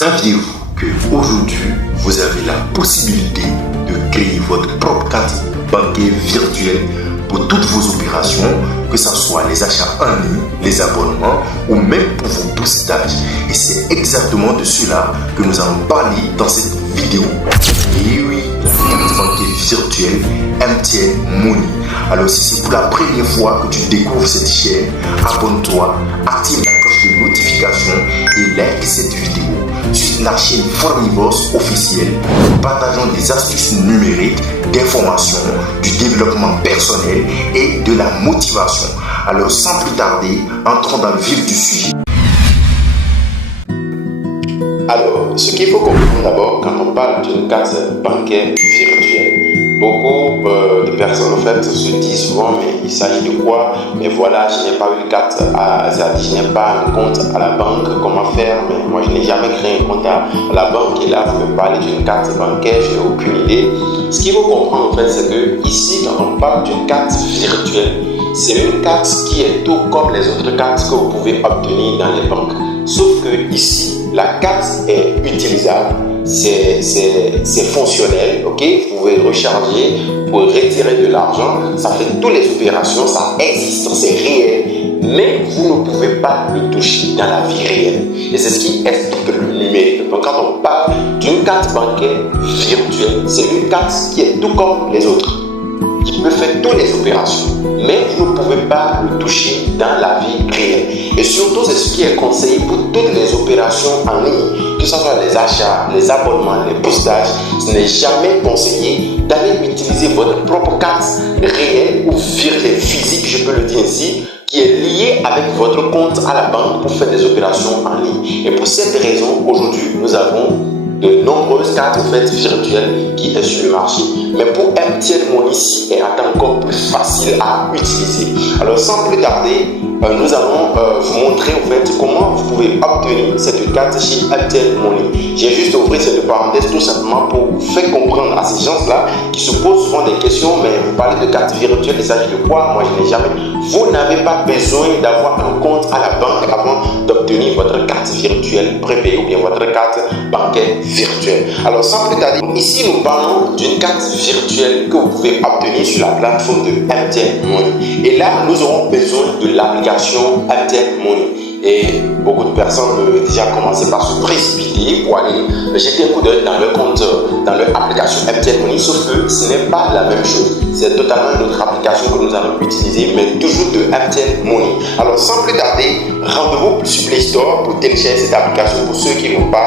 Saviez-vous qu'aujourd'hui, vous avez la possibilité de créer votre propre carte bancaire virtuelle pour toutes vos opérations, que ce soit les achats en ligne, les abonnements ou même pour vos postages. Et c'est exactement de cela que nous allons parler dans cette vidéo. Et oui, la carte bancaire virtuelle MTN Money. Alors si c'est pour la première fois que tu découvres cette chaîne, abonne-toi, active la cloche de notification et like cette vidéo. Sur la chaîne Formivos officielle, nous partageons des astuces numériques, d'informations, du développement personnel et de la motivation. Alors sans plus tarder, entrons dans le vif du sujet. Alors, ce qu'il faut comprendre d'abord quand on parle d'une carte bancaire virtuelle, beaucoup de personnes en fait se disent souvent mais il s'agit de quoi? Mais voilà, je n'ai pas eu de carte, je n'ai pas un compte à la banque, comment faire? Mais moi je n'ai jamais créé un compte à la banque et là vous me parlez d'une carte bancaire, je n'ai aucune idée. Ce qu'il faut comprendre en fait c'est que ici quand on parle d'une carte virtuelle, c'est une carte qui est tout comme les autres cartes que vous pouvez obtenir dans les banques. Sauf que ici, la carte est utilisable, c'est fonctionnel, ok? Vous pouvez recharger, vous pouvez retirer de l'argent, ça fait toutes les opérations, ça existe, c'est réel, mais vous ne pouvez pas le toucher dans la vie réelle. Et c'est ce qui explique le numérique. Donc quand on parle d'une carte bancaire virtuelle, c'est une carte qui est tout comme les autres, qui peut faire toutes les opérations, mais vous ne pouvez pas le toucher dans la vie réelle. Et surtout, c'est ce qui est conseillé pour toutes les opérations en ligne, que ce soit les achats, les abonnements, les postages. Ce n'est jamais conseillé d'aller utiliser votre propre carte réelle ou virtuelle, physique, je peux le dire ainsi, qui est liée avec votre compte à la banque pour faire des opérations en ligne. Et pour cette raison, aujourd'hui, nous avons de nombreuses cartes en fait virtuelles qui sont sur le marché. Mais pour MTN Money, elle est encore plus facile à utiliser. Alors sans plus tarder, nous allons vous montrer en fait comment vous pouvez obtenir cette carte chez MTN Money. J'ai juste ouvert cette parenthèse tout simplement pour faire comprendre à ces gens-là qui se posent souvent des questions, mais vous parlez de carte virtuelle, il s'agit de quoi? Moi je n'ai jamais. Vous n'avez pas besoin d'avoir un compte à la banque avant d'obtenir votre carte virtuelle prépayée ou bien votre carte bancaire virtuelle. Alors sans plus tarder, ici nous parlons d'une carte virtuelle que vous pouvez obtenir sur la plateforme de MTN Money. Et là, nous aurons besoin de l'application MTN Money. Et beaucoup de personnes ont déjà commencé par se précipiter pour aller jeter un coup d'œil dans leur compte, dans leur application MTN Money, sauf que ce n'est pas la même chose. C'est totalement une autre application que nous allons utiliser, mais toujours de MTN Money. Alors sans plus tarder, rendez-vous sur Play Store pour télécharger cette application pour ceux qui n'ont pas